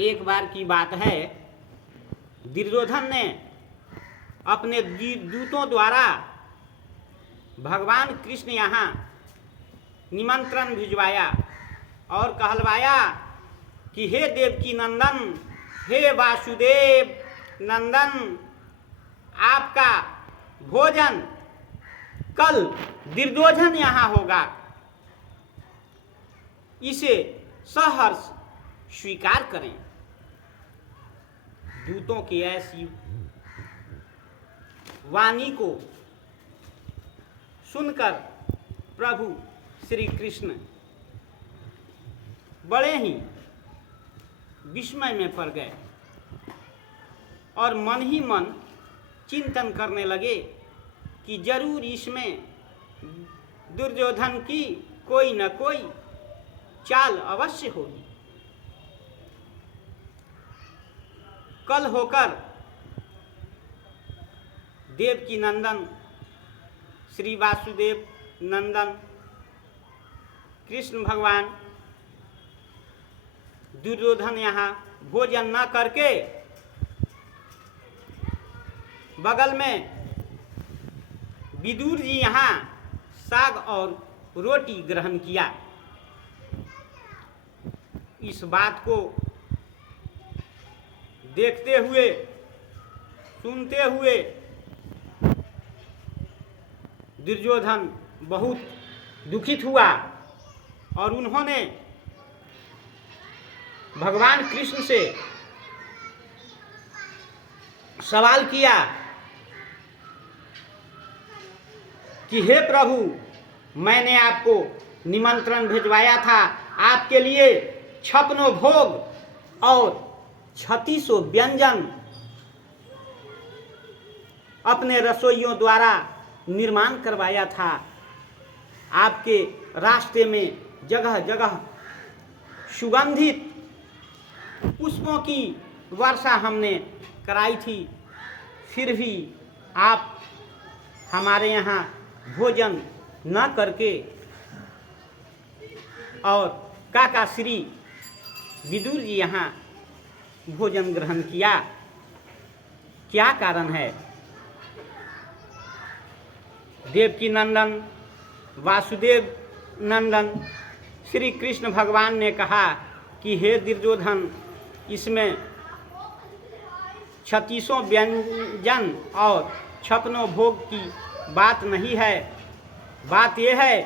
एक बार की बात है, दुर्योधन ने अपने दूतों द्वारा भगवान कृष्ण यहाँ निमंत्रण भिजवाया और कहलवाया कि हे देवकी नंदन, हे वासुदेव नंदन, आपका भोजन कल दुर्योधन यहाँ होगा, इसे सहर्ष स्वीकार करें। दूतों की ऐसी वाणी को सुनकर प्रभु श्री कृष्ण बड़े ही विस्मय में पड़ गए और मन ही मन चिंतन करने लगे कि जरूर इसमें दुर्योधन की कोई न कोई चाल अवश्य होगी। कल होकर देवकी नंदन श्री वासुदेव नंदन कृष्ण भगवान दुर्योधन यहाँ भोजन न करके बगल में विदुर जी यहाँ साग और रोटी ग्रहण किया। इस बात को देखते हुए सुनते हुए दुर्योधन बहुत दुखित हुआ और उन्होंने भगवान कृष्ण से सवाल किया कि हे प्रभु, मैंने आपको निमंत्रण भिजवाया था, आपके लिए 56 भोग और 3600 व्यंजन अपने रसोइयों द्वारा निर्माण करवाया था। आपके रास्ते में जगह जगह सुगंधित पुष्पों की वर्षा हमने कराई थी, फिर भी आप हमारे यहाँ भोजन न करके और काका श्री विदुर जी यहाँ भोजन ग्रहण किया, क्या कारण है? देवकी नंदन वासुदेव नंदन श्री कृष्ण भगवान ने कहा कि हे दुर्योधन, इसमें 36 व्यंजन और 56 भोग की बात नहीं है। बात यह है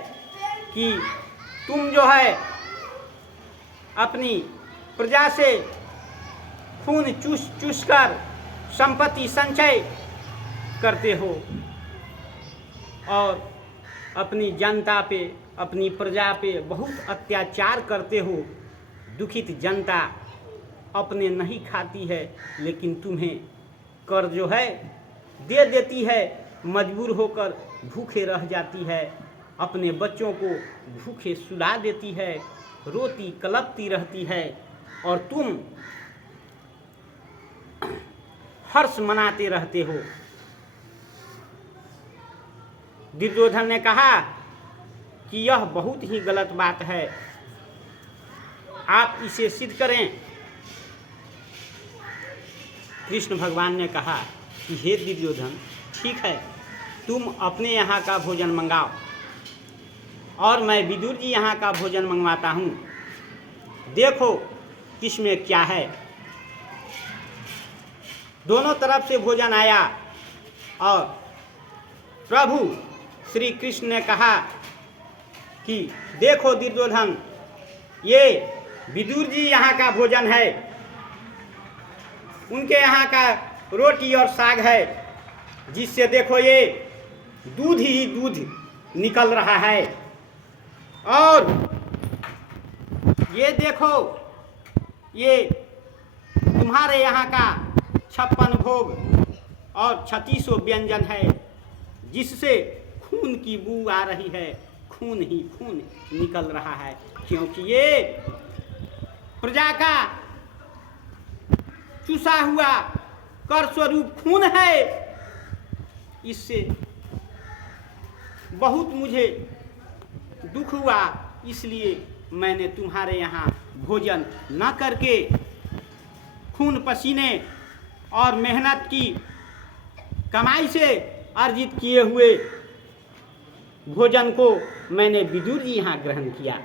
कि तुम जो है अपनी प्रजा से खून चूस चूस कर संपत्ति संचय करते हो और अपनी जनता पे, अपनी प्रजा पे बहुत अत्याचार करते हो। दुखित जनता अपने नहीं खाती है, लेकिन तुम्हें कर जो है दे देती है, मजबूर होकर भूखे रह जाती है, अपने बच्चों को भूखे सुला देती है, रोती कलपती रहती है और तुम हर्ष मनाते रहते हो। दुर्योधन ने कहा कि यह बहुत ही गलत बात है, आप इसे सिद्ध करें। कृष्ण भगवान ने कहा कि हे दुर्योधन, ठीक है, तुम अपने यहाँ का भोजन मंगाओ और मैं विदुर जी यहाँ का भोजन मंगवाता हूँ, देखो किसमें क्या है। दोनों तरफ से भोजन आया और प्रभु श्री कृष्ण ने कहा कि देखो दुर्योधन, ये विदुर जी यहाँ का भोजन है, उनके यहाँ का रोटी और साग है, जिससे देखो ये दूध ही दूध निकल रहा है, और ये देखो ये तुम्हारे यहाँ का 56 भोग और 3600 व्यंजन है, जिससे खून की बू आ रही है, खून ही खून निकल रहा है, क्योंकि ये प्रजा का चूसा हुआ कर स्वरूप खून है। इससे बहुत मुझे दुख हुआ, इसलिए मैंने तुम्हारे यहाँ भोजन न करके खून पसीने और मेहनत की कमाई से अर्जित किए हुए भोजन को मैंने विदुर जी यहाँ ग्रहण किया।